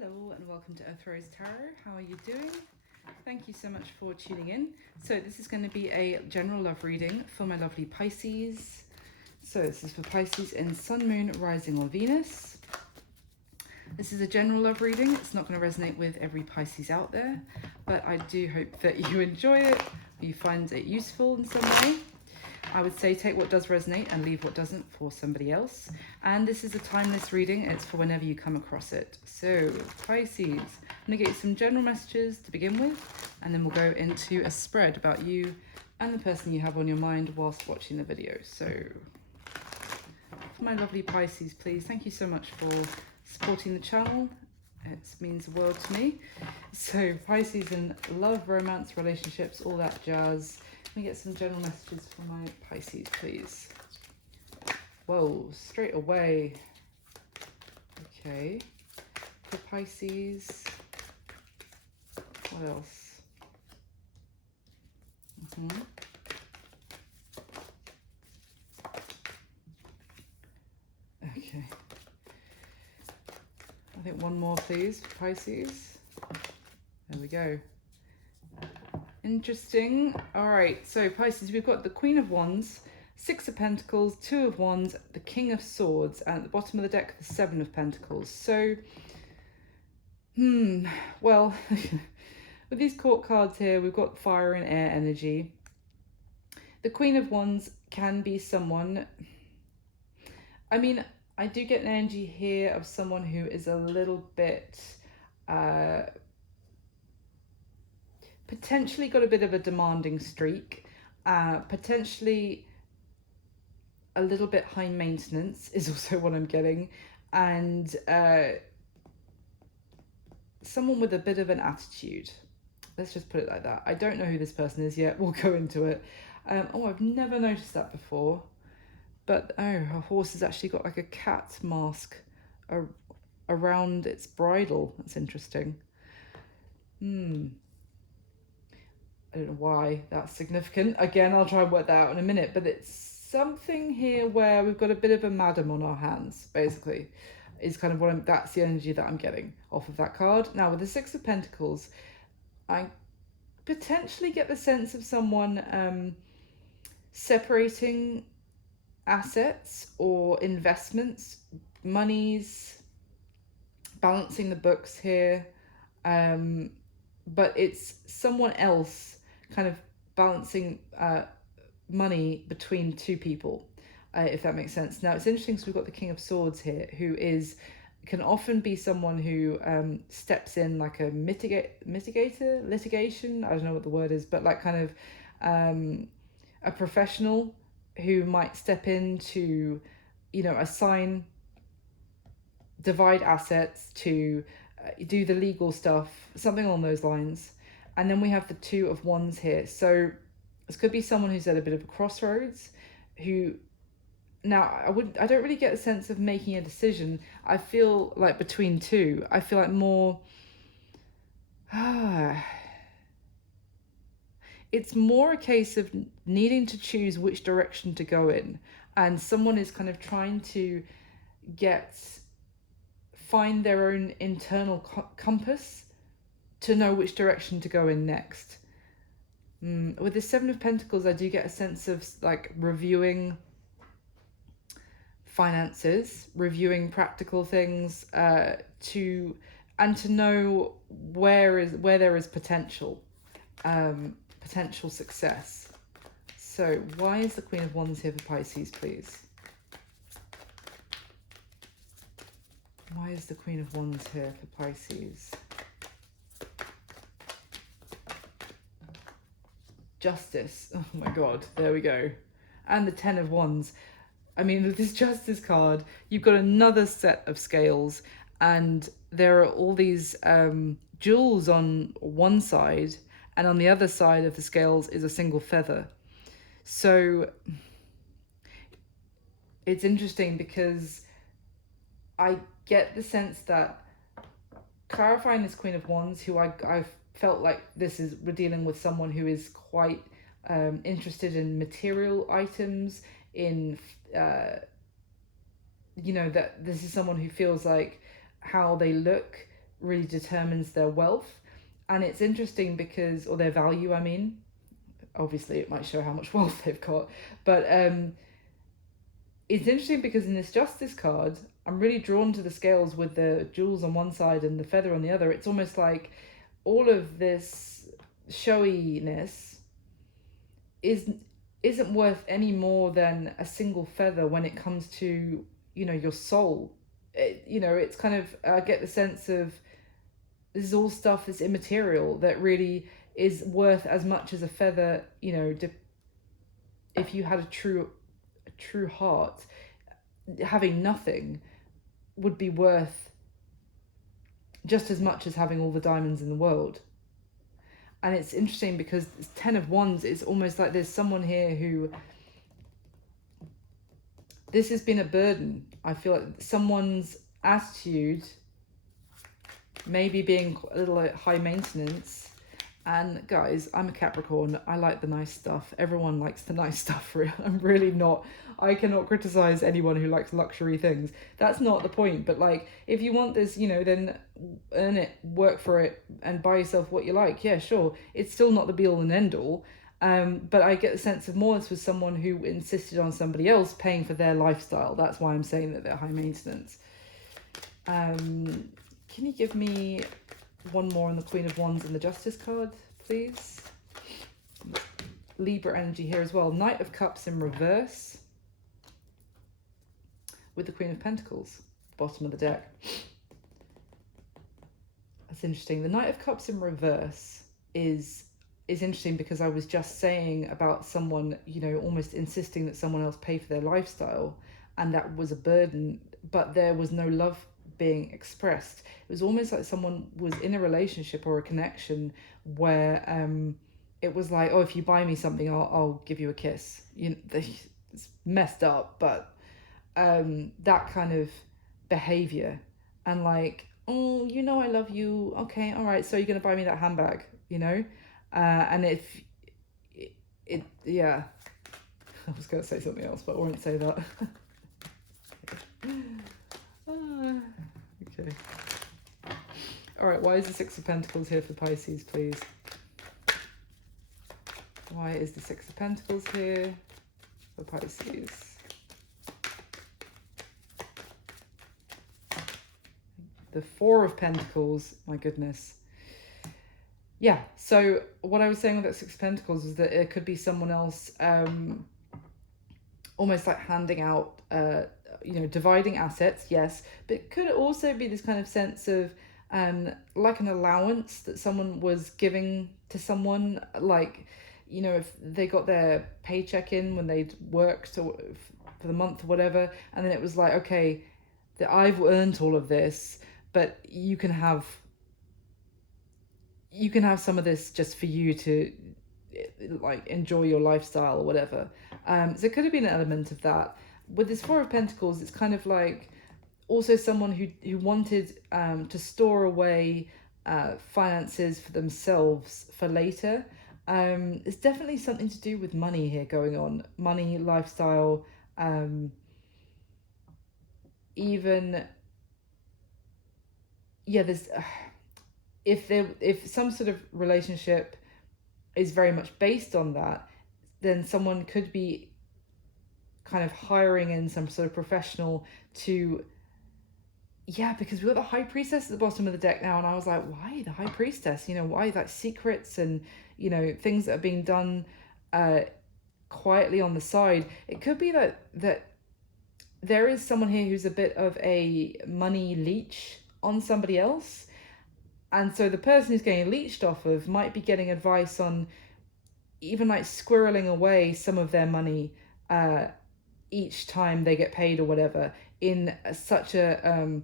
Hello and welcome to Wtf Tarot. How are you doing? Thank you so much for tuning in. So this is going to be a general love reading for my lovely Pisces. So this is for Pisces in Sun, Moon, Rising or Venus. This is a general love reading. It's not going to resonate with every Pisces out there, but I do hope that you enjoy it, or you find it useful in some way. I would say take what does resonate and leave what doesn't for somebody else. And this is a timeless reading. It's for whenever you come across it. So Pisces, I'm going to get you some general messages to begin with, and then we'll go into a spread about you and the person you have on your mind whilst watching the video. So for my lovely Pisces, please, thank you so much for supporting the channel. It means the world to me. So Pisces in love, romance, relationships, all that jazz. Let me get some general messages for my Pisces, please. Whoa, straight away. Okay. For Pisces. What else? Okay. I think one more, please, for Pisces. There we go. Interesting. All right, so Pisces, we've got the Queen of Wands, Six of Pentacles, Two of Wands, the King of Swords, and at the bottom of the deck, the Seven of Pentacles. So, well, with these court cards here, we've got fire and air energy. The Queen of Wands can be someone, I mean, I do get an energy here of someone who is a little bit, potentially got a bit of a demanding streak, potentially a little bit high maintenance is also what I'm getting, and someone with a bit of an attitude. Let's just put it like that. I don't know who this person is yet. We'll go into it. Oh, I've never noticed that before. But, oh, her horse has actually got like a cat mask around its bridle. That's interesting. I don't know why that's significant. Again, I'll try and work that out in a minute. But it's something here where we've got a bit of a madam on our hands, basically. Is kind of what that's the energy that I'm getting off of that card. Now, with the Six of Pentacles, I potentially get the sense of someone separating assets or investments, monies, balancing the books here, but it's someone else kind of balancing money between two people, if that makes sense. Now it's interesting because we've got the King of Swords here, who can often be someone who steps in like a litigation, I don't know what the word is, but like kind of a professional who might step in to, divide assets, to do the legal stuff, something along those lines. And then we have the Two of Wands here. So this could be someone who's at a bit of a crossroads, who, now I don't really get a sense of making a decision. I feel like between two, I feel like more, it's more a case of needing to choose which direction to go in, and someone is kind of trying to find their own internal compass to know which direction to go in next. With the Seven of Pentacles, I do get a sense of like reviewing finances, reviewing practical things, to know where there is potential success. So why is the Queen of Wands here for Pisces, please? Why is the Queen of Wands here for Pisces? Justice. Oh my God, there we go. And the Ten of Wands. I mean, with this Justice card, you've got another set of scales, and there are all these jewels on one side, and on the other side of the scales is a single feather. So it's interesting because I get the sense that clarifying this Queen of Wands, who I've felt like we're dealing with someone who is quite interested in material items, in that this is someone who feels like how they look really determines their wealth. And it's interesting because, or their value, I mean, obviously it might show how much wealth they've got, but it's interesting because in this Justice card, I'm really drawn to the scales with the jewels on one side and the feather on the other. It's almost like all of this showiness isn't worth any more than a single feather when it comes to, you know, your soul. It's kind of, I get the sense of this is all stuff that's immaterial that really is worth as much as a feather. If you had a true heart, having nothing would be worth just as much as having all the diamonds in the world. And it's interesting because 10 of Wands is almost like there's someone here who, this has been a burden. I feel like someone's attitude maybe being a little high maintenance. And guys, I'm a Capricorn. I like the nice stuff. Everyone likes the nice stuff. I'm really not. I cannot criticize anyone who likes luxury things. That's not the point. But like, if you want this, then earn it, work for it, and buy yourself what you like. Yeah, sure. It's still not the be all and end all. But I get the sense of more this was someone who insisted on somebody else paying for their lifestyle. That's why I'm saying that they're high maintenance. Can you give me one more on the Queen of Wands and the Justice card, please? Libra energy here as well. Knight of Cups in reverse with the Queen of Pentacles, bottom of the deck. That's interesting. The Knight of Cups in reverse is interesting because I was just saying about someone, almost insisting that someone else pay for their lifestyle, and that was a burden, but there was no love being expressed. It was almost like someone was in a relationship or a connection where it was like, oh, if you buy me something, I'll give you a kiss. It's messed up, but that kind of behavior, and like, oh, I love you. Okay, all right, so you're gonna buy me that handbag, and if yeah, I was gonna say something else, but I won't say that. Okay. All right, why is the Six of Pentacles here for Pisces, please? Why is the Six of Pentacles here for Pisces? The Four of Pentacles, my goodness. Yeah, so what I was saying with that Six of Pentacles is that it could be someone else almost like handing out, dividing assets, yes, but it could also be this kind of sense of like an allowance that someone was giving to someone, like, if they got their paycheck in when they'd worked for the month or whatever, and then it was like, okay, that I've earned all of this, but you can have some of this just for you to like enjoy your lifestyle or whatever. So it could have been an element of that. With this Four of Pentacles, it's kind of like also someone who wanted to store away finances for themselves for later. It's definitely something to do with money here going on. Money, lifestyle, even, yeah, there's if some sort of relationship is very much based on that, then someone could be kind of hiring in some sort of professional to, yeah, because we've got the High Priestess at the bottom of the deck now, and I was like, why the High Priestess? Why like secrets and, things that are being done quietly on the side. It could be that there is someone here who's a bit of a money leech on somebody else. And so the person who's getting leeched off of might be getting advice on even like squirreling away some of their money each time they get paid or whatever, in such a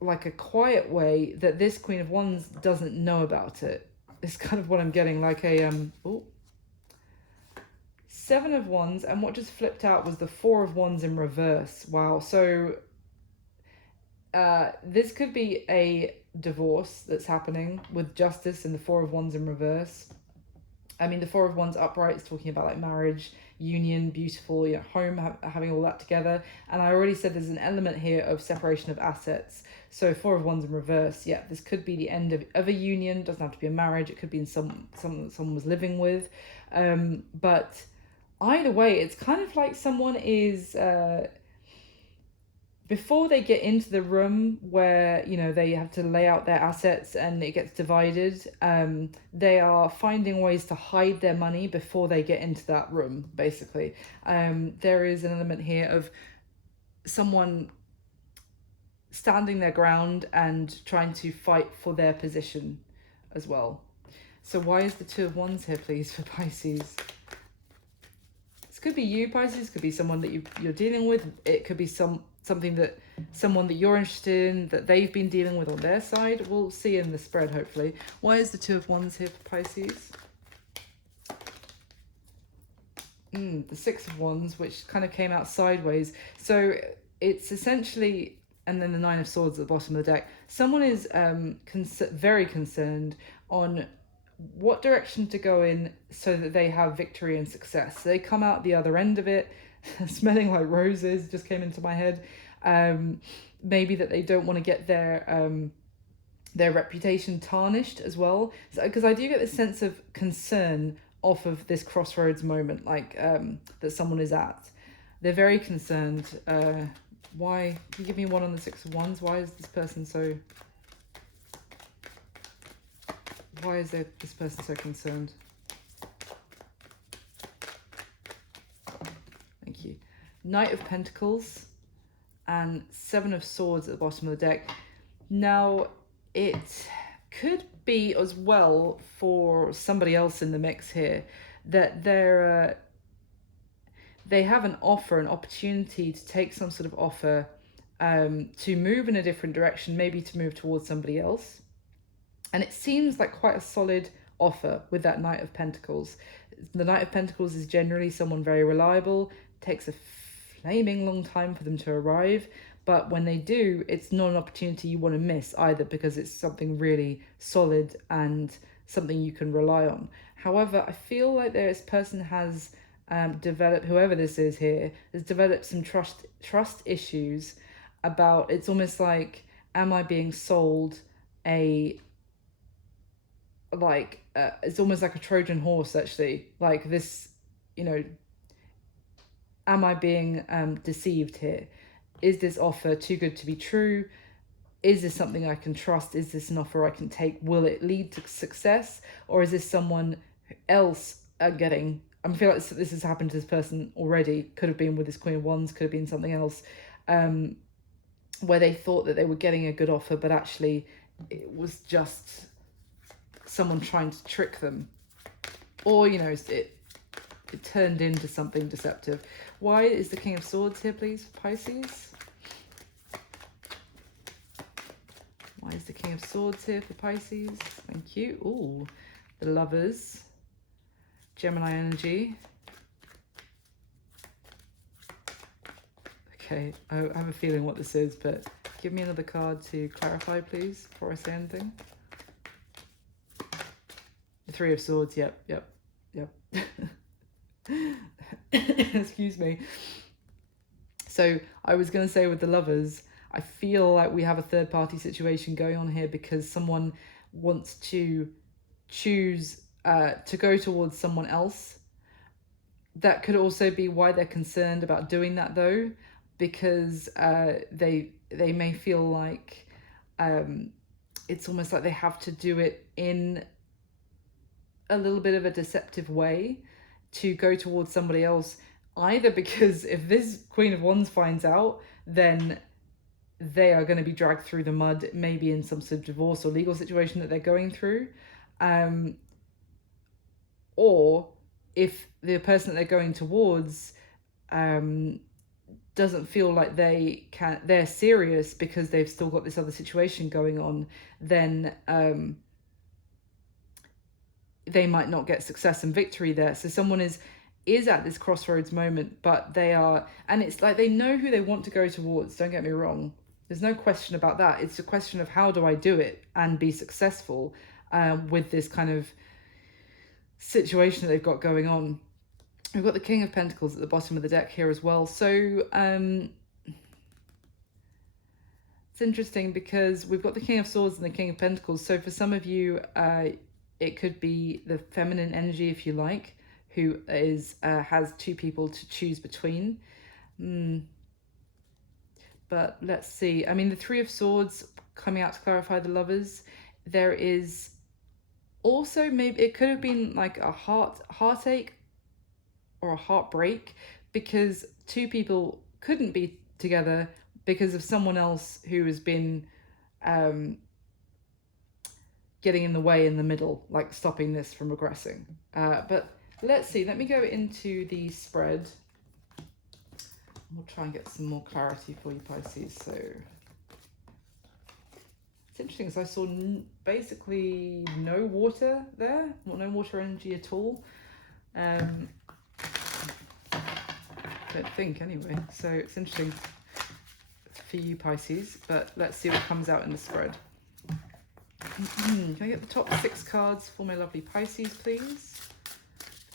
like a quiet way that this Queen of Wands doesn't know about it. It's kind of what I'm getting, like a Seven of Wands, and what just flipped out was the Four of Wands in reverse. Wow. So this could be a divorce that's happening with Justice and the Four of Wands in reverse. I mean, the Four of Wands upright is talking about like marriage, union, beautiful, you know, home, having all that together. And I already said there's an element here of separation of assets. So Four of Wands in reverse, yeah, this could be the end of a union. Doesn't have to be a marriage. It could be in someone that someone was living with. But either way, it's kind of like someone is before they get into the room where, you know, they have to lay out their assets and it gets divided, they are finding ways to hide their money before they get into that room, basically. There is an element here of someone standing their ground and trying to fight for their position as well. So why is the Two of Wands here, please, for Pisces? This could be you, Pisces. Could be someone that you're dealing with. It could be something that someone that you're interested in, that they've been dealing with on their side. We'll see in the spread, hopefully. Why is the Two of Wands here for Pisces? The Six of Wands, which kind of came out sideways. So it's essentially, and then the Nine of Swords at the bottom of the deck. Someone is very concerned on what direction to go in so that they have victory and success. They come out the other end of it smelling like roses, just came into my head. Maybe that they don't want to get their reputation tarnished as well, because I do get this sense of concern off of this crossroads moment, like that someone is at. They're very concerned. Why? Can you give me one on the Six of Wands? Why is this person so... Why is this person so concerned? Thank you. Knight of Pentacles and Seven of Swords at the bottom of the deck. Now, it could be as well for somebody else in the mix here that they have an offer, an opportunity to take some sort of offer to move in a different direction, maybe to move towards somebody else. And it seems like quite a solid offer with that Knight of Pentacles. The Knight of Pentacles is generally someone very reliable. It takes a flaming long time for them to arrive. But when they do, it's not an opportunity you want to miss either, because it's something really solid and something you can rely on. However, I feel like this person has developed, whoever this is here, has developed some trust issues about, it's almost like, am I being sold it's almost like a Trojan horse, actually. Like this, you know, am I being deceived here? Is this offer too good to be true? Is this something I can trust? Is this an offer I can take? Will it lead to success? Or is this someone else getting... I feel like this has happened to this person already. Could have been with this Queen of Wands, could have been something else. Where they thought that they were getting a good offer, but actually it was just someone trying to trick them. Or, you know, it turned into something deceptive. Why is the King of Swords here, please, for Pisces? Why is the King of Swords here for Pisces? Thank you. Ooh, the Lovers. Gemini energy. Okay, I have a feeling what this is, but give me another card to clarify, please, before I say anything. The Three of Swords, yep. Excuse me. So I was going to say with the Lovers, I feel like we have a third party situation going on here, because someone wants to choose to go towards someone else. That could also be why they're concerned about doing that, though, because they may feel like it's almost like they have to do it in a little bit of a deceptive way to go towards somebody else, either because if this Queen of Wands finds out, then they are going to be dragged through the mud, maybe in some sort of divorce or legal situation that they're going through, or if the person that they're going towards doesn't feel like they're serious because they've still got this other situation going on, then they might not get success and victory there. So someone is at this crossroads moment, but they are, and it's like they know who they want to go towards, don't get me wrong. There's no question about that. It's a question of how do I do it and be successful with this kind of situation they've got going on. We've got the King of Pentacles at the bottom of the deck here as well. So it's interesting because we've got the King of Swords and the King of Pentacles. So for some of you, it could be the feminine energy, if you like, who is has two people to choose between. But let's see. I mean, the Three of Swords coming out to clarify the lovers. There is also, maybe it could have been like a heartache or a heartbreak because two people couldn't be together because of someone else who has been getting in the way in the middle, like stopping this from regressing. But let's see. Let me go into the spread. We'll try and get some more clarity for you, Pisces. So it's interesting because I saw basically no water there, well, no water energy at all. I don't think anyway. So it's interesting for you, Pisces. But let's see what comes out in the spread. Can I get the top 6 cards for my lovely Pisces, please?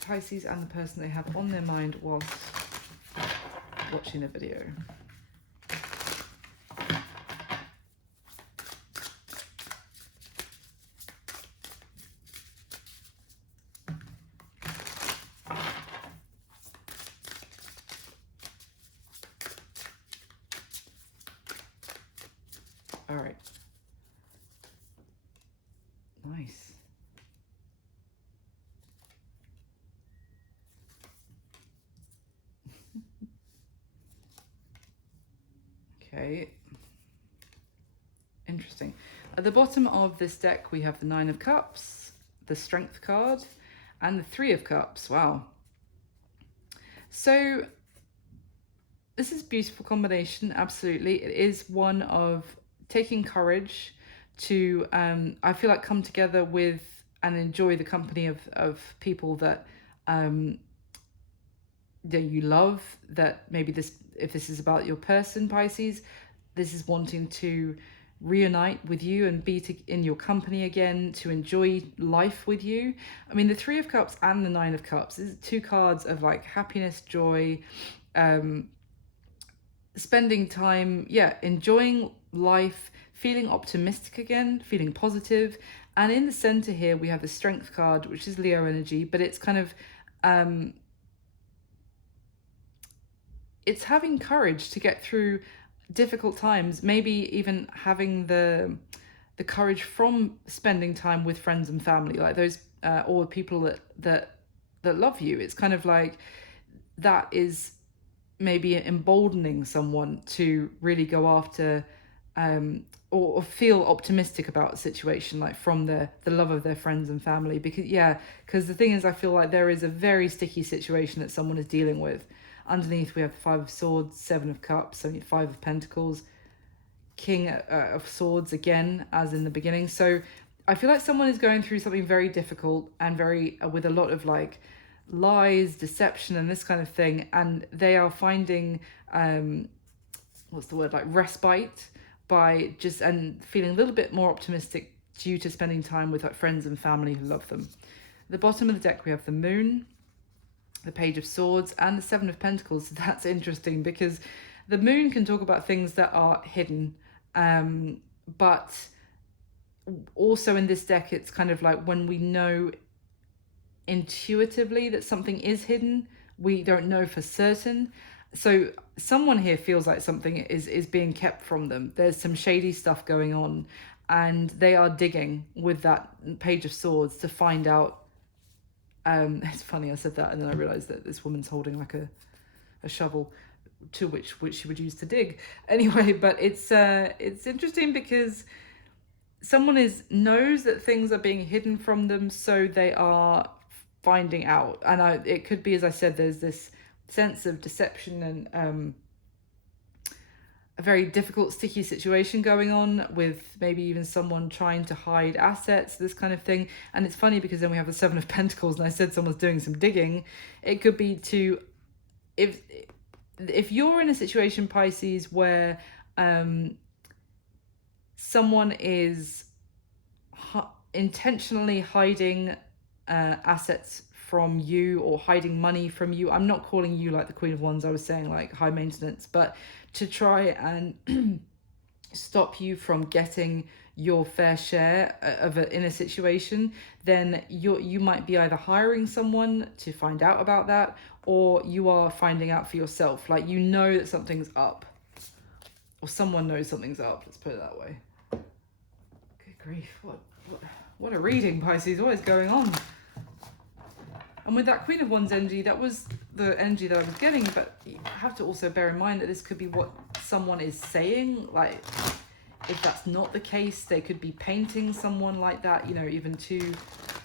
Pisces and the person they have on their mind whilst watching the video. All right. Nice. Okay. Interesting. At the bottom of this deck, we have the Nine of Cups, the Strength card, and the Three of Cups. Wow. So this is a beautiful combination. Absolutely. It is one of taking courage to, I feel like, come together with and enjoy the company of people that that you love, that maybe if this is about your person, Pisces, this is wanting to reunite with you and be in your company again, to enjoy life with you. I mean, the Three of Cups and the Nine of Cups is 2 cards of like happiness, joy, spending time, enjoying life, feeling optimistic again, feeling positive. And in the center here, we have the Strength card, which is Leo energy, but it's kind of, it's having courage to get through difficult times, maybe even having the courage from spending time with friends and family, like those, or people that love you. It's kind of like that is maybe emboldening someone to really go after or feel optimistic about a situation, like from the love of their friends and family. Because the thing is, I feel like there is a very sticky situation that someone is dealing with. Underneath we have 5 of Swords, 7 of Cups, 5 of Pentacles, King of Swords again, as in the beginning. So I feel like someone is going through something very difficult and very with a lot of like lies, deception, and this kind of thing, and they are finding like respite by just and feeling a little bit more optimistic due to spending time with like friends and family who love them. At the bottom of the deck we have the Moon, the Page of Swords, and the 7 of Pentacles. That's interesting because the Moon can talk about things that are hidden, but also in this deck it's kind of like when we know intuitively that something is hidden, we don't know for certain. So someone here feels like something is being kept from them. There's some shady stuff going on, and they are digging with that Page of Swords to find out. It's funny, I said that and then I realized that this woman's holding like a shovel, to which she would use to dig. Anyway, but it's interesting because someone knows that things are being hidden from them, so they are finding out. And it could be, as I said, there's this sense of deception and a very difficult, sticky situation going on with maybe even someone trying to hide assets, this kind of thing. And it's funny because then we have the 7 of Pentacles, and I said someone's doing some digging. It could be to, if you're in a situation, Pisces, where someone is intentionally hiding assets from you or hiding money from you. I'm not calling you like the Queen of Wands. I was saying like high maintenance, but to try and stop you from getting your fair share in a situation, then you might be either hiring someone to find out about that, or you are finding out for yourself. Like, you know that something's up, or someone knows something's up. Let's put it that way. Good grief! What a reading, Pisces. What is going on? And with that Queen of Wands energy, that was the energy that I was getting, but you have to also bear in mind that this could be what someone is saying. Like, if that's not the case, they could be painting someone like that, you know, even to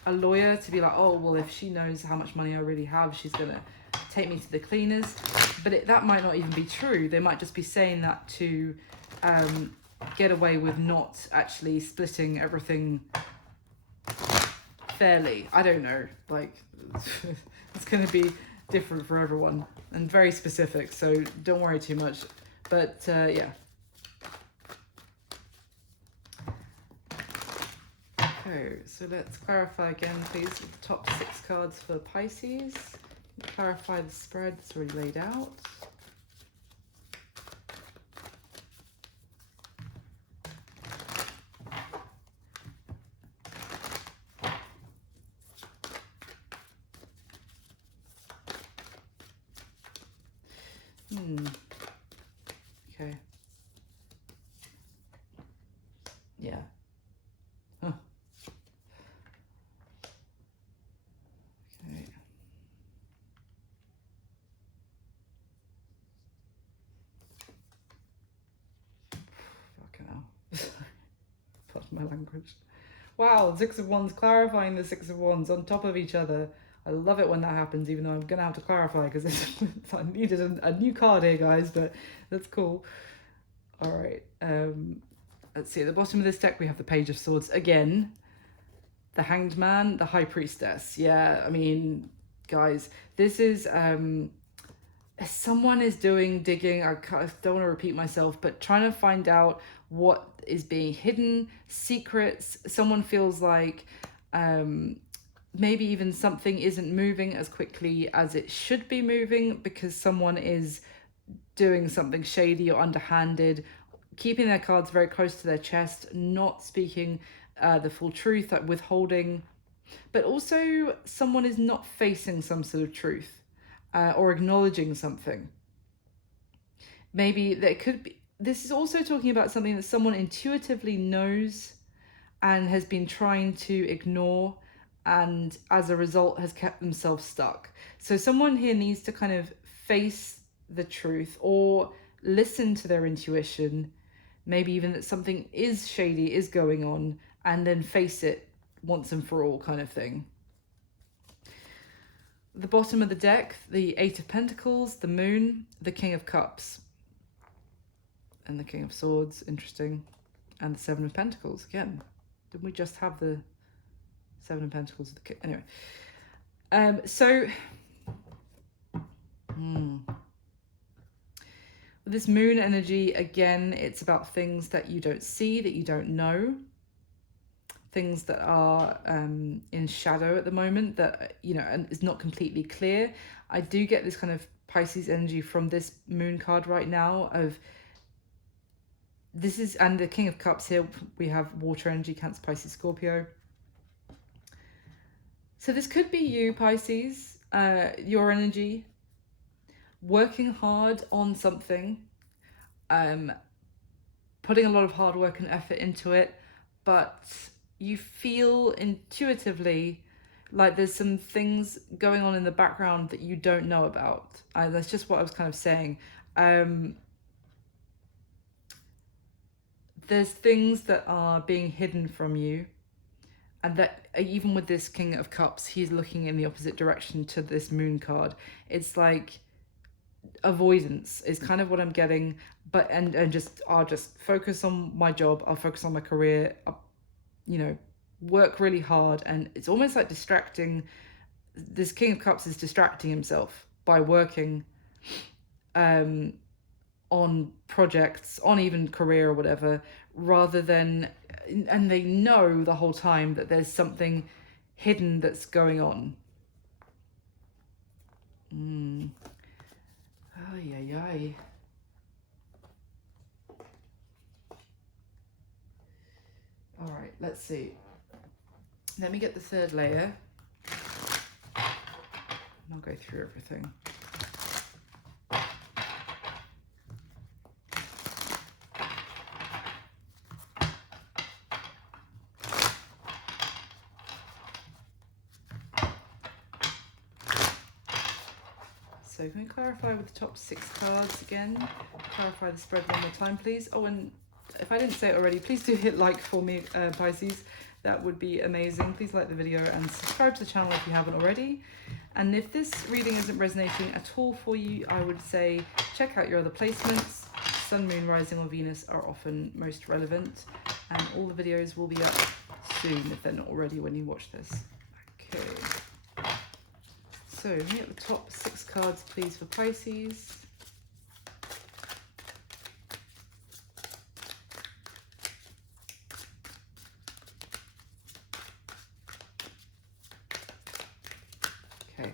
a lawyer, to be like, oh, well, if she knows how much money I really have, she's going to take me to the cleaners. But that might not even be true. They might just be saying that to get away with not actually splitting everything fairly. I don't know. Like, it's going to be different for everyone and very specific, so don't worry too much. But yeah. Okay, so let's clarify again, please, the top 6 cards for Pisces. Clarify the spread that's already laid out. Okay. Yeah. Huh. Okay. Fucking hell. Pardon my language. Wow, 6 of Wands, clarifying the 6 of Wands on top of each other. I love it when that happens, even though I'm going to have to clarify because I needed a new card here, guys, but that's cool. All right. Let's see. At the bottom of this deck, we have the Page of Swords again. The Hanged Man, the High Priestess. Yeah, I mean, guys, this is... someone is digging. I don't want to repeat myself, but trying to find out what is being hidden, secrets. Someone feels like... maybe even something isn't moving as quickly as it should be moving because someone is doing something shady or underhanded, keeping their cards very close to their chest, not speaking the full truth, like withholding. But also someone is not facing some sort of truth or acknowledging something. Maybe there could be... This is also talking about something that someone intuitively knows and has been trying to ignore, and as a result has kept themselves stuck. So someone here needs to kind of face the truth or listen to their intuition, maybe even that something is shady, is going on, and then face it once and for all, kind of thing. The bottom of the deck, the 8 of Pentacles, the Moon, the King of Cups, and the King of Swords, interesting, and the 7 of Pentacles again. Didn't we just have the 7 of Pentacles? Anyway, so this Moon energy, again, it's about things that you don't see, that you don't know, things that are in shadow at the moment, that, you know, and it's not completely clear. I do get this kind of Pisces energy from this Moon card right now of this is, and the King of Cups here, we have water energy, Cancer, Pisces, Scorpio. So this could be you, Pisces, your energy, working hard on something, putting a lot of hard work and effort into it, but you feel intuitively like there's some things going on in the background that you don't know about. That's just what I was kind of saying. There's things that are being hidden from you, and that even with this King of Cups, he's looking in the opposite direction to this Moon card. It's like avoidance is kind of what I'm getting, but and I'll just focus on my job, I'll focus on my career, you know, work really hard, and it's almost like distracting. This King of Cups is distracting himself by working on projects, on even career or whatever, rather than, and they know the whole time that there's something hidden that's going on. Ay, ay, ay. All right, let's see. Let me get the third layer. And I'll go through everything. So can we clarify with the top 6 cards again? Clarify the spread one more time, please. Oh, and if I didn't say it already, please do hit like for me, Pisces. That would be amazing. Please like the video and subscribe to the channel if you haven't already. And if this reading isn't resonating at all for you, I would say check out your other placements. Sun, Moon, Rising or Venus are often most relevant. And all the videos will be up soon if they're not already when you watch this. Okay. So, let me get the top 6 cards, please, for Pisces. Okay.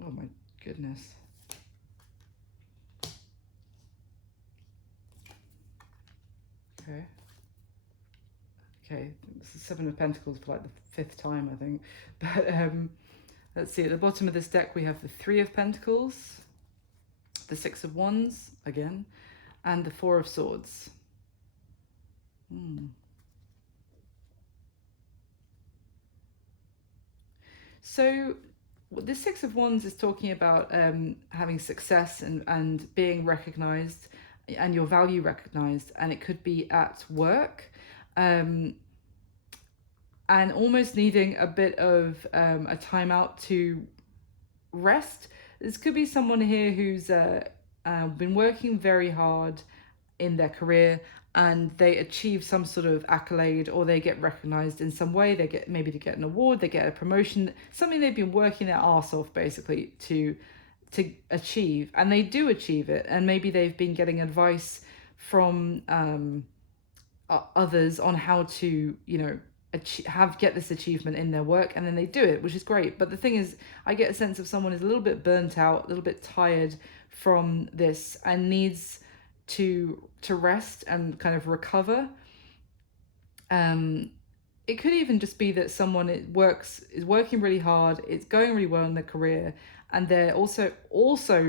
Oh my goodness. Okay. Okay, this is 7 of Pentacles for like the 5th time, I think. But let's see, at the bottom of this deck we have the 3 of Pentacles, the 6 of Wands, again, and the 4 of Swords. So the 6 of Wands is talking about having success and being recognized and your value recognized, and it could be at work, and almost needing a bit of a timeout to rest. This could be someone here who's been working very hard in their career and they achieve some sort of accolade, or they get recognized in some way. They get, maybe they get an award, they get a promotion, something they've been working their arse off basically to achieve, and they do achieve it. And maybe they've been getting advice from others on how to, you know, get this achievement in their work, and then they do it, which is great. But the thing is, I get a sense of someone is a little bit burnt out, a little bit tired from this, and needs to rest and kind of recover. It could even just be that someone is working really hard, it's going really well in their career, and they're also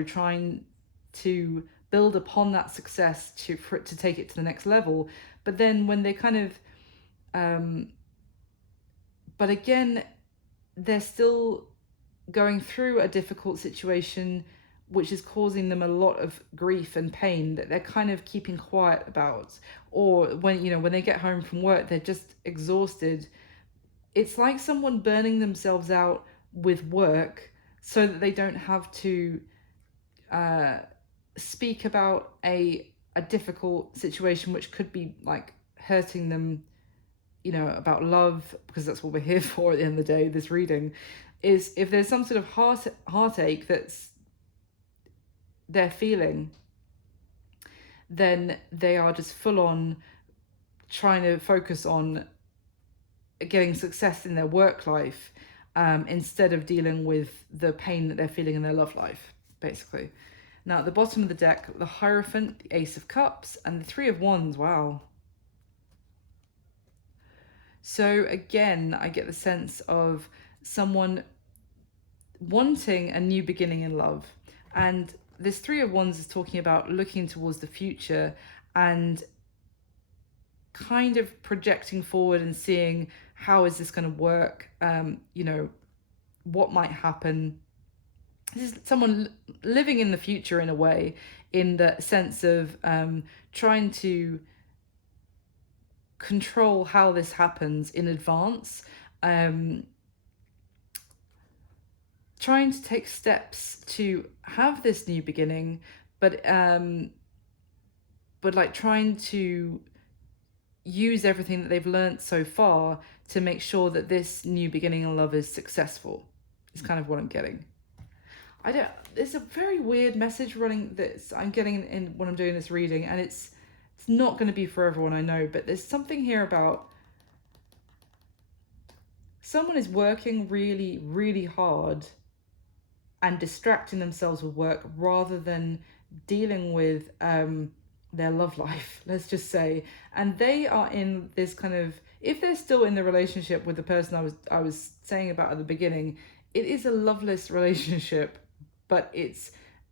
trying to build upon that success to take it to the next level. But then when they kind of but again, they're still going through a difficult situation, which is causing them a lot of grief and pain that they're kind of keeping quiet about. Or when, you know, when they get home from work, they're just exhausted. It's like someone burning themselves out with work so that they don't have to speak about a difficult situation, which could be like hurting them, you know, about love, because that's what we're here for at the end of the day. This reading is if there's some sort of heartache that's they're feeling, then they are just full on trying to focus on getting success in their work life, instead of dealing with the pain that they're feeling in their love life, basically. Now at the bottom of the deck, the Hierophant, the Ace of Cups, and the 3 of Wands. Wow. So again, I get the sense of someone wanting a new beginning in love. And this 3 of Wands is talking about looking towards the future and kind of projecting forward and seeing how is this going to work, you know, what might happen. This is someone living in the future in a way, in the sense of trying to control how this happens in advance, trying to take steps to have this new beginning, but like trying to use everything that they've learned so far to make sure that this new beginning in love is successful, is kind of what I'm getting. There's a very weird message running that I'm getting in when I'm doing this reading, and it's not going to be for everyone, I know, but there's something here about someone is working really, really hard and distracting themselves with work rather than dealing with their love life, let's just say. And they are in this kind of, if they're still in the relationship with the person I was saying about at the beginning, it is a loveless relationship, but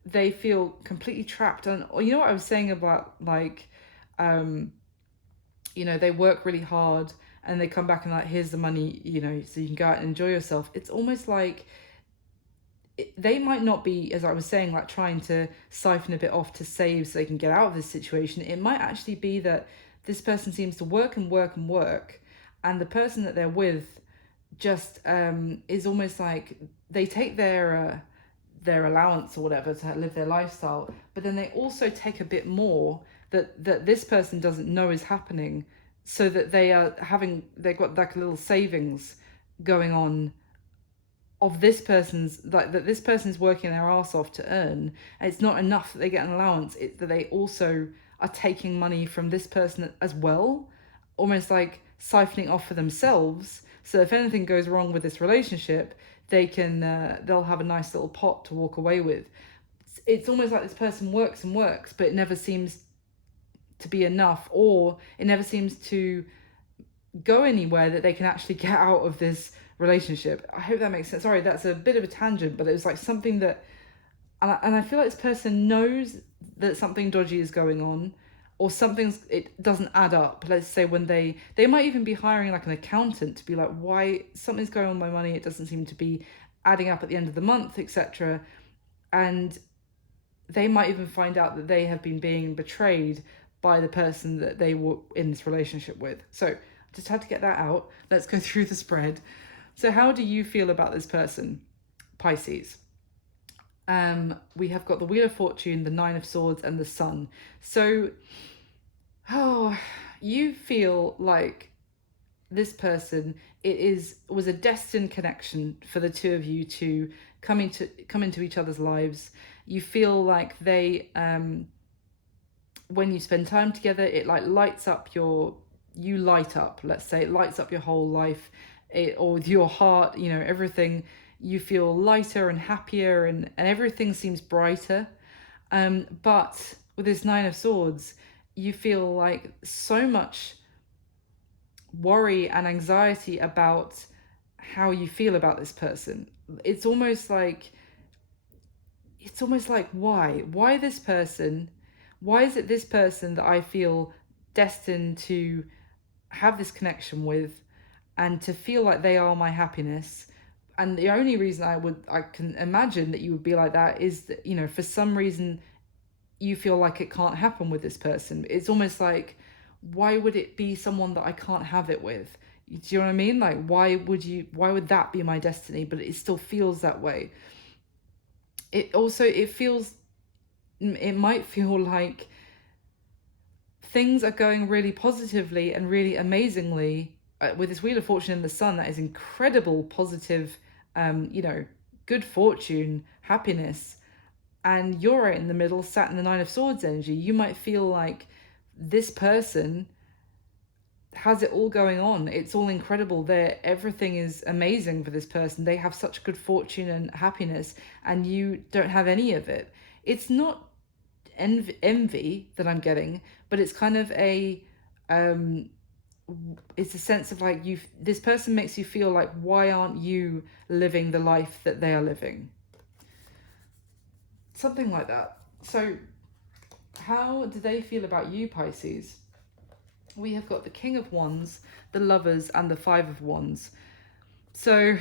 they feel completely trapped. And you know what I was saying about, like, you know, they work really hard and they come back and like, here's the money, you know, so you can go out and enjoy yourself. It's almost like they might not be, as I was saying, like trying to siphon a bit off to save so they can get out of this situation. It might actually be that this person seems to work and work and work, and the person that they're with just is almost like they take their allowance or whatever to live their lifestyle, but then they also take a bit more that this person doesn't know is happening, so that they've got like a little savings going on of this person's, like, that this person's working their ass off to earn, and it's not enough that they get an allowance, it's that they also are taking money from this person as well, almost like siphoning off for themselves, so if anything goes wrong with this relationship, they'll have a nice little pot to walk away with. It's almost like this person works and works, but it never seems to be enough, or it never seems to go anywhere that they can actually get out of this relationship. I hope that makes sense. Sorry, that's a bit of a tangent, but it was like something that, and I feel like this person knows that something dodgy is going on, or it doesn't add up. Let's say when they might even be hiring like an accountant to be like, why something's going on with my money, it doesn't seem to be adding up at the end of the month, etc. And they might even find out that they have been being betrayed by the person that they were in this relationship with. So just had to get that out. Let's go through the spread. So how do you feel about this person, Pisces? We have got the Wheel of Fortune, the Nine of Swords, and the Sun. So, you feel like this person, was a destined connection for the two of you to come into each other's lives. You feel like they, when you spend time together, it like lights up you light up, let's say, it lights up your whole life, or your heart, you know, everything. You feel lighter and happier, and everything seems brighter. But with this Nine of Swords, you feel like so much worry and anxiety about how you feel about this person. It's almost like why this person? Why is it this person that I feel destined to have this connection with, and to feel like they are my happiness? And the only reason I can imagine that you would be like that is that, you know, for some reason you feel like it can't happen with this person. It's almost like, why would it be someone that I can't have it with? Do you know what I mean? Like, why would that be my destiny? But it still feels that way. It might feel like things are going really positively and really amazingly with this Wheel of Fortune and the Sun. That is incredible positive, you know, good fortune, happiness, and you're right in the middle, sat in the Nine of Swords energy. You might feel like this person has it all going on. It's all incredible. Everything is amazing for this person. They have such good fortune and happiness, and you don't have any of it. It's not envy that I'm getting, but it's kind of it's a sense of like, this person makes you feel like, why aren't you living the life that they are living? Something like that. So how do they feel about you, Pisces? We have got the King of Wands, the Lovers, and the Five of Wands. So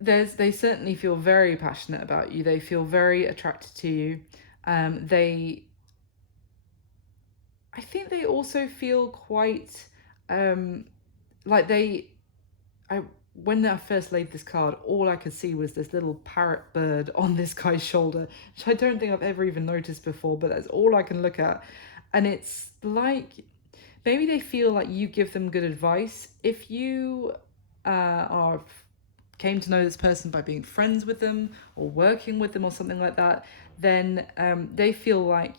they certainly feel very passionate about you. They feel very attracted to you. I think they also feel quite like when I first laid this card, all I could see was this little parrot bird on this guy's shoulder, which I don't think I've ever even noticed before, but that's all I can look at. And it's like, maybe they feel like you give them good advice. If you are came to know this person by being friends with them or working with them or something like that, then they feel like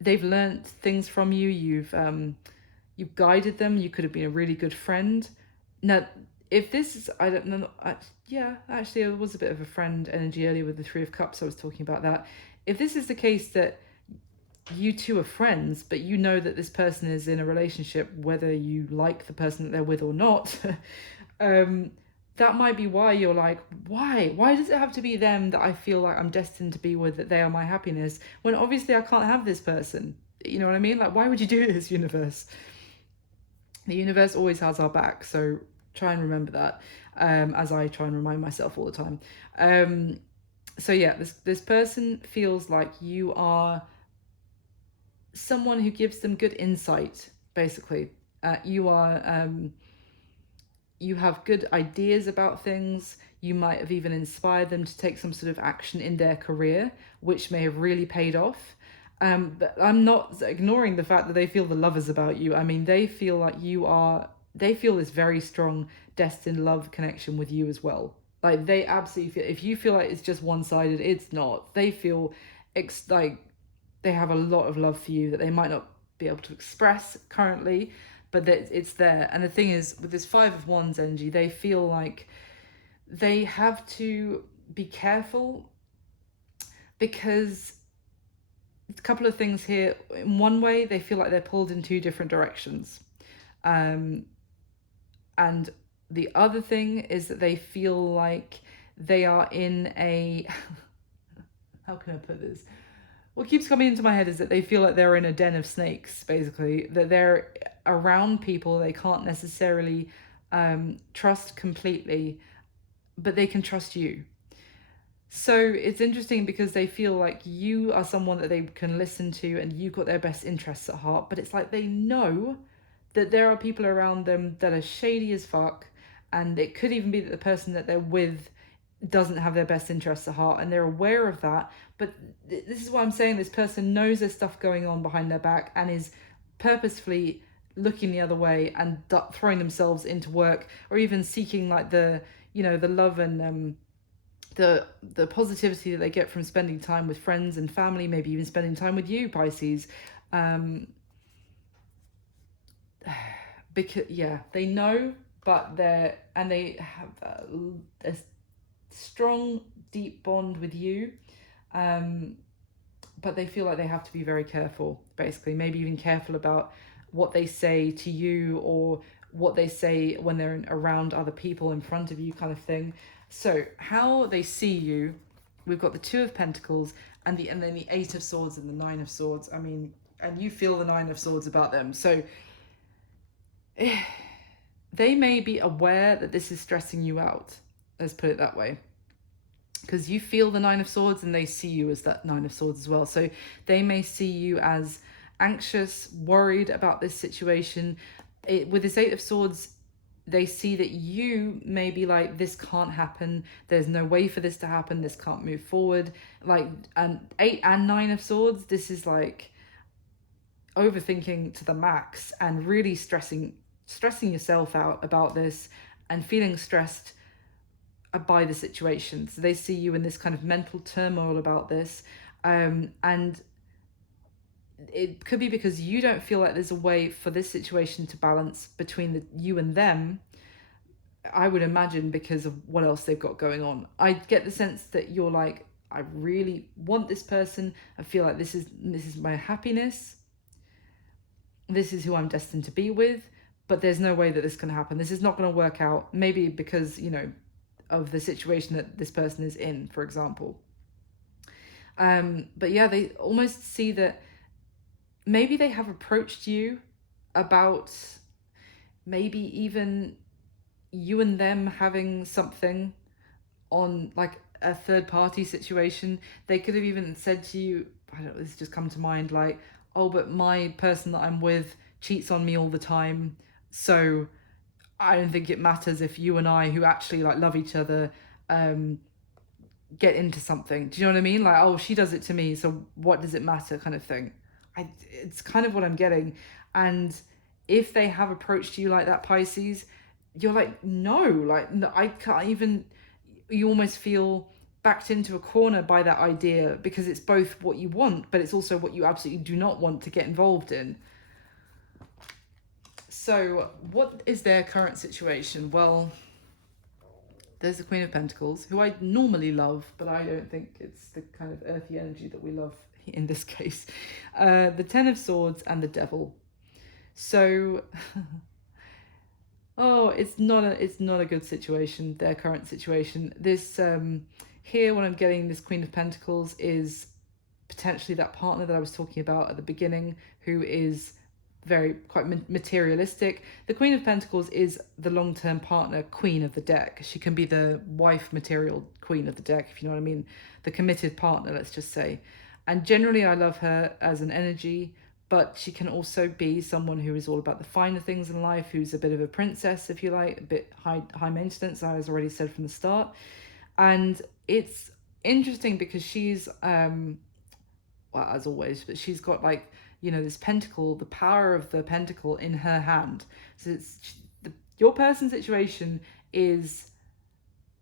they've learnt things from you. You've guided them. You could have been a really good friend. Now, if this is, I don't know, yeah, actually, it was a bit of a friend energy earlier with the Three of Cups. I was talking about that. If this is the case that you two are friends, but you know that this person is in a relationship, whether you like the person that they're with or not, that might be why you're like, why does it have to be them that I feel like I'm destined to be with, that they are my happiness, when obviously I can't have this person? You know what I mean? Like, why would you do this, universe? The universe always has our back, so try and remember that, as I try and remind myself all the time. So yeah, this person feels like you are someone who gives them good insight, basically. You have good ideas about things. You might have even inspired them to take some sort of action in their career, which may have really paid off. But I'm not ignoring the fact that they feel the lovers about you. I mean, they feel like they feel this very strong destined love connection with you as well. Like, they absolutely feel, if you feel like it's just one-sided, it's not. They feel like they have a lot of love for you that they might not be able to express currently, but that it's there. And the thing is, with this Five of Wands energy, they feel like they have to be careful, because a couple of things here. In one way, they feel like they're pulled in two different directions. And the other thing is that they feel like they are in a how can I put this? What keeps coming into my head is that they feel like they're in a den of snakes, basically, that they're around people they can't necessarily trust completely, but they can trust you. So it's interesting because they feel like you are someone that they can listen to and you've got their best interests at heart, but it's like they know that there are people around them that are shady as fuck, and it could even be that the person that they're with doesn't have their best interests at heart, and they're aware of that. But this is why I'm saying this person knows there's stuff going on behind their back and is purposefully looking the other way and throwing themselves into work, or even seeking like the love and the positivity that they get from spending time with friends and family, maybe even spending time with you, Pisces. Because they know, but they have a strong, deep bond with you, but they feel like they have to be very careful, basically, maybe even careful about what they say to you or what they say when they're around other people in front of you, kind of thing. So how they see you, we've got the Two of Pentacles and then the Eight of Swords and the Nine of Swords. I mean, and you feel the Nine of Swords about them. So they may be aware that this is stressing you out. Let's put it that way. Because you feel the Nine of Swords and they see you as that Nine of Swords as well. So they may see you as anxious, worried about this situation. With this Eight of Swords, they see that you may be like, this can't happen. There's no way for this to happen. This can't move forward. Like, and Eight and Nine of Swords, this is like overthinking to the max and really stressing yourself out about this and feeling stressed by the situation. So they see you in this kind of mental turmoil about this, and it could be because you don't feel like there's a way for this situation to balance between you and them. I would imagine because of what else they've got going on. I get the sense that you're like, I really want this person. I feel like this is my happiness. This is who I'm destined to be with, but there's no way that this can happen. This is not going to work out. Maybe because, of the situation that this person is in, for example. But yeah, they almost see that maybe they have approached you about maybe even you and them having something on, like, a third party situation. They could have even said to you, I don't know, this just come to mind, like, oh, but my person that I'm with cheats on me all the time, so I don't think it matters if you and I, who actually like love each other, get into something. Do you know what I mean? Like, oh, she does it to me, so what does it matter, kind of thing. It's kind of what I'm getting. And if they have approached you like that, Pisces, you're like, no, like, no, I can't even, you almost feel backed into a corner by that idea, because it's both what you want, but it's also what you absolutely do not want to get involved in. So what is their current situation? Well, there's the Queen of Pentacles, who I normally love, but I don't think it's the kind of earthy energy that we love in this case. The Ten of Swords and the Devil. So, oh, it's not a good situation, their current situation. This, here, when I'm getting this Queen of Pentacles, is potentially that partner that I was talking about at the beginning, who is quite materialistic. The Queen of Pentacles is the long-term partner queen of the deck. She can be the wife material queen of the deck, if you know what I mean. The committed partner, let's just say. And generally I love her as an energy, but she can also be someone who is all about the finer things in life, who's a bit of a princess, if you like, a bit high maintenance, as I already said from the start. And it's interesting because she's, well, as always, but she's got like, you know, this pentacle, the power of the pentacle in her hand. So your person's situation is,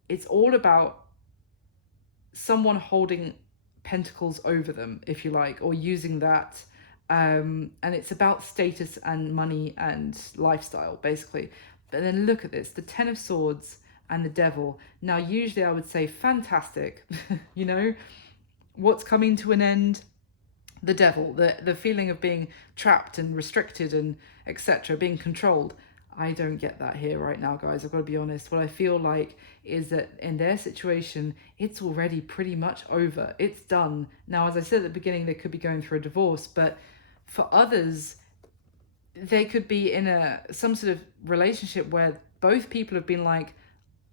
it's all about someone holding pentacles over them, if you like, or using that. And it's about status and money and lifestyle, basically. But then look at this, the Ten of Swords and the Devil. Now, usually I would say fantastic, you know, what's coming to an end? The Devil, the feeling of being trapped and restricted and etc., being controlled. I don't get that here right now, guys. I've got to be honest. What I feel like is that in their situation, it's already pretty much over. It's done. Now, as I said at the beginning, they could be going through a divorce, but for others, they could be in some sort of relationship where both people have been like,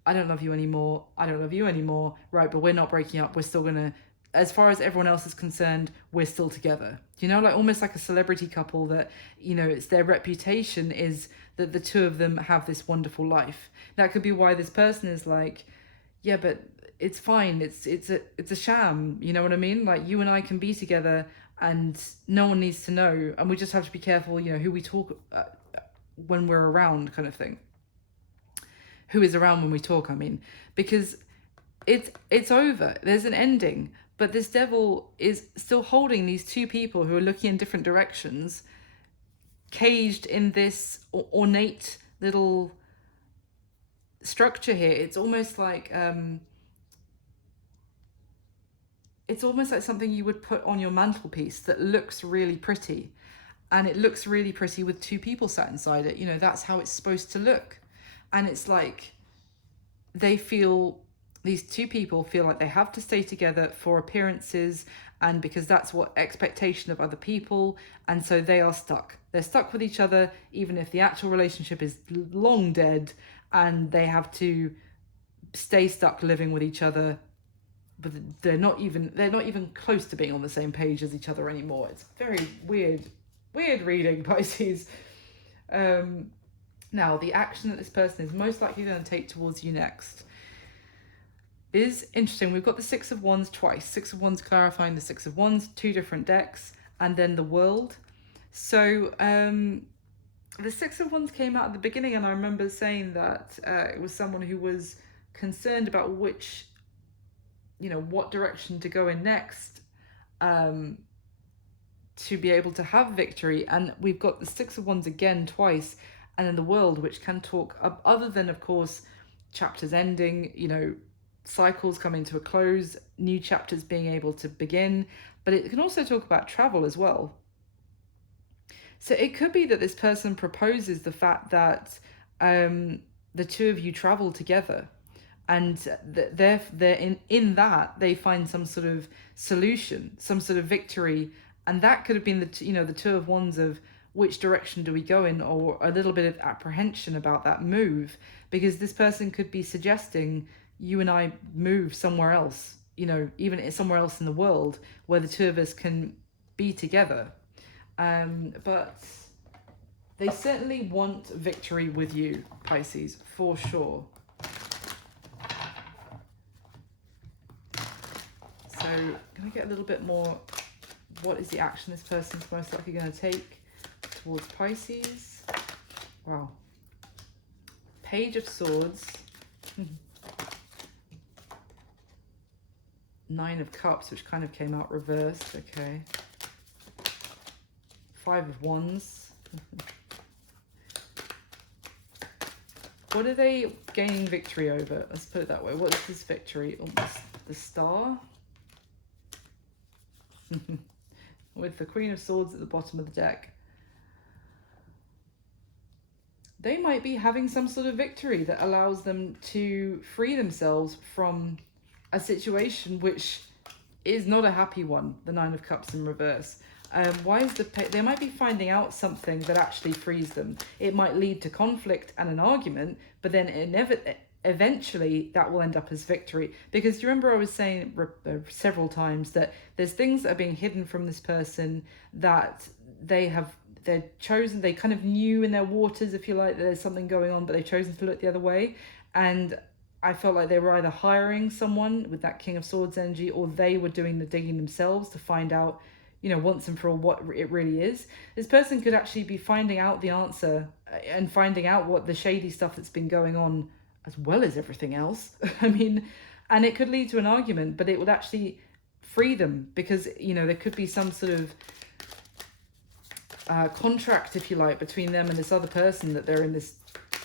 I don't love you anymore. I don't love you anymore. Right, but we're not breaking up. We're still going to, as far as everyone else is concerned, we're still together. You know, like almost like a celebrity couple that, you know, it's their reputation is that the two of them have this wonderful life. That could be why this person is like, yeah, but it's fine. It's a sham. You know what I mean? Like, you and I can be together and no one needs to know. And we just have to be careful, you know, who we talk when we're around, kind of thing. Who is around when we talk, I mean, because it's over. There's an ending. But this Devil is still holding these two people who are looking in different directions, caged in this ornate little structure here. It's almost like something you would put on your mantelpiece that looks really pretty. And it looks really pretty with two people sat inside it. You know, that's how it's supposed to look. And it's like these two people feel like they have to stay together for appearances, and because that's what expectation of other people, and so they are stuck. They're stuck with each other, even if the actual relationship is long dead, and they have to stay stuck living with each other, but they're not even close to being on the same page as each other anymore. It's very weird reading, Pisces. Now, the action that this person is most likely going to take towards you next is interesting. We've got the Six of Wands twice. Six of Wands clarifying the Six of Wands, two different decks, and then the World. So the Six of Wands came out at the beginning, and I remember saying that it was someone who was concerned about which, you know, what direction to go in next to be able to have victory. And we've got the Six of Wands again twice, and then the World, which can talk, other than, of course, chapters ending, you know, cycles coming to a close, new chapters being able to begin, but it can also talk about travel as well. So it could be that this person proposes the fact that the two of you travel together, and they're in that they find some sort of solution, some sort of victory, and that could have been the Two of Wands of which direction do we go in, or a little bit of apprehension about that move, because this person could be suggesting you and I move somewhere else, you know, even somewhere else in the world where the two of us can be together. But they certainly want victory with you, Pisces, for sure. So I'm going to get a little bit more, what is the action this person's most likely going to take towards Pisces? Wow. Page of Swords. 9 of Cups, which kind of came out reversed. Okay. 5 of Wands. What are they gaining victory over? Let's put it that way. What is this victory? Almost the Star. With the Queen of Swords at the bottom of the deck. They might be having some sort of victory that allows them to free themselves from a situation which is not a happy one. The 9 of Cups in reverse. Why is they might be finding out something that actually frees them. It might lead to conflict and an argument, but then eventually that will end up as victory. Because you remember I was saying several times that there's things that are being hidden from this person that they're chosen, they kind of knew in their waters, if you like, that there's something going on, but they've chosen to look the other way. And I felt like they were either hiring someone with that King of Swords energy, or they were doing the digging themselves to find out, you know, once and for all what it really is. This person could actually be finding out the answer and finding out what the shady stuff that's been going on, as well as everything else. I mean, and it could lead to an argument, but it would actually free them, because, you know, there could be some sort of contract, if you like, between them and this other person that they're in this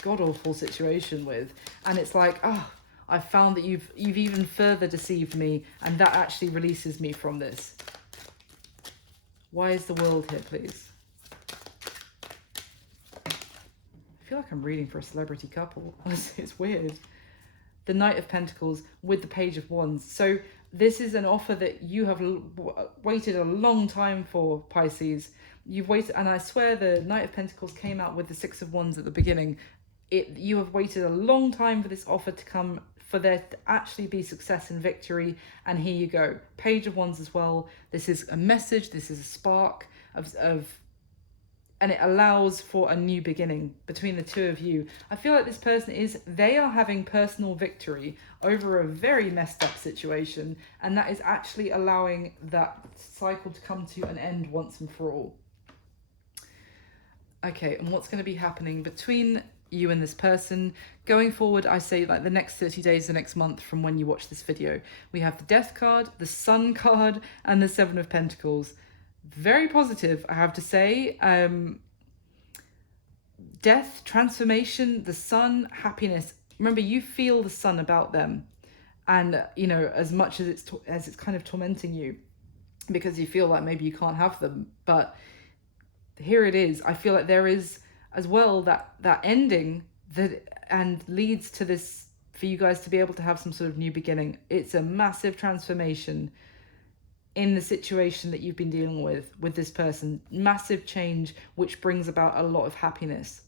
god-awful situation with. And it's like, oh, I've found that you've even further deceived me, and that actually releases me from this. Why is the World here, please? I feel like I'm reading for a celebrity couple. It's weird. The Knight of Pentacles with the Page of Wands. So this is an offer that you have waited a long time for, Pisces. You've waited, and I swear the Knight of Pentacles came out with the 6 of Wands at the beginning. You have waited a long time for this offer to come, for there to actually be success and victory. And here you go. Page of Wands as well. This is a message. This is a spark of and it allows for a new beginning between the two of you. I feel like this person they are having personal victory over a very messed up situation. And that is actually allowing that cycle to come to an end once and for all. Okay, and what's going to be happening between you and this person going forward? I say like the next 30 days, the next month from when you watch this video. We have the Death card, the Sun card, and the 7 of Pentacles. Very positive, I have to say. Death, transformation, the Sun, happiness. Remember, you feel the Sun about them, and you know, as much as it's kind of tormenting you because you feel like maybe you can't have them, but here it is. I feel like there is as well that ending and leads to this, for you guys to be able to have some sort of new beginning. It's a massive transformation in the situation that you've been dealing with this person. Massive change, which brings about a lot of happiness.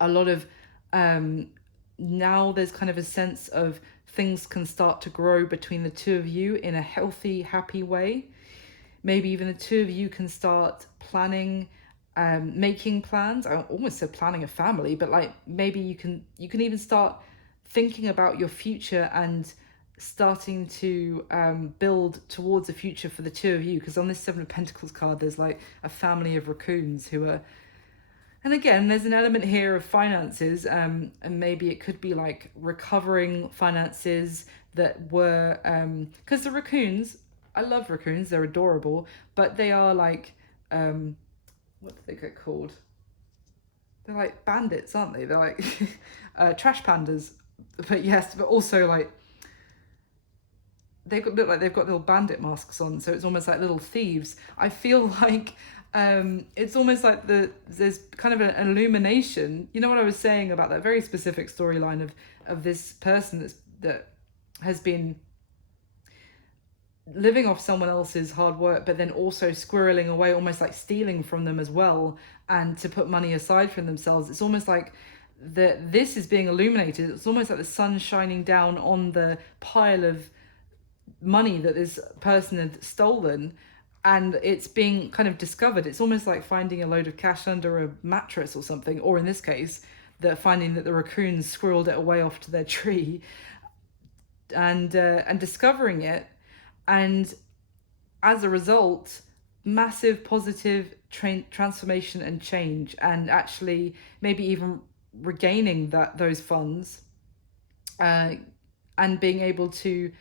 A lot of now there's kind of a sense of things can start to grow between the two of you in a healthy, happy way. Maybe even the two of you can start planning, making plans. I almost said planning a family, but like maybe you can even start thinking about your future and starting to build towards a future for the two of you. Because on this 7 of Pentacles card, there's like a family of raccoons who are, and again, there's an element here of finances, and maybe it could be like recovering finances that were, because the raccoons, I love raccoons, they're adorable, but they are like, what do they get called? They're like bandits, aren't they? They're like trash pandas, but yes, but also like look like they've got little bandit masks on, so it's almost like little thieves. I feel like it's almost like there's kind of an illumination. You know what I was saying about that very specific storyline of this person that has been living off someone else's hard work, but then also squirreling away, almost like stealing from them as well, and to put money aside for themselves. It's almost like this is being illuminated. It's almost like the sun shining down on the pile of money that this person had stolen, and it's being kind of discovered. It's almost like finding a load of cash under a mattress or something, or in this case, finding that the raccoons squirreled it away off to their tree, and discovering it. And as a result, massive positive transformation and change, and actually maybe even regaining those funds, and being able to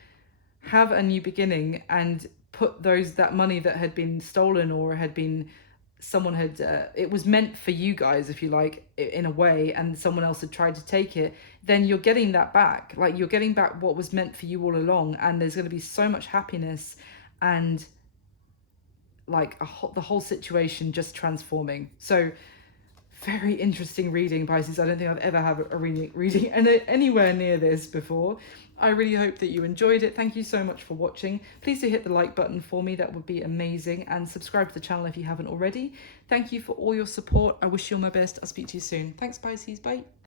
have a new beginning and put that money that had been stolen or had been someone had it was meant for you guys, if you like, in a way, and someone else had tried to take it, then you're getting that back. Like, you're getting back what was meant for you all along, and there's going to be so much happiness and like the whole situation just transforming. So very interesting reading, Pisces. I don't think I've ever had a reading anywhere near this before. I really hope that you enjoyed it. Thank you so much for watching. Please do hit the like button for me. That would be amazing. And subscribe to the channel if you haven't already. Thank you for all your support. I wish you all my best. I'll speak to you soon. Thanks, Pisces. Bye.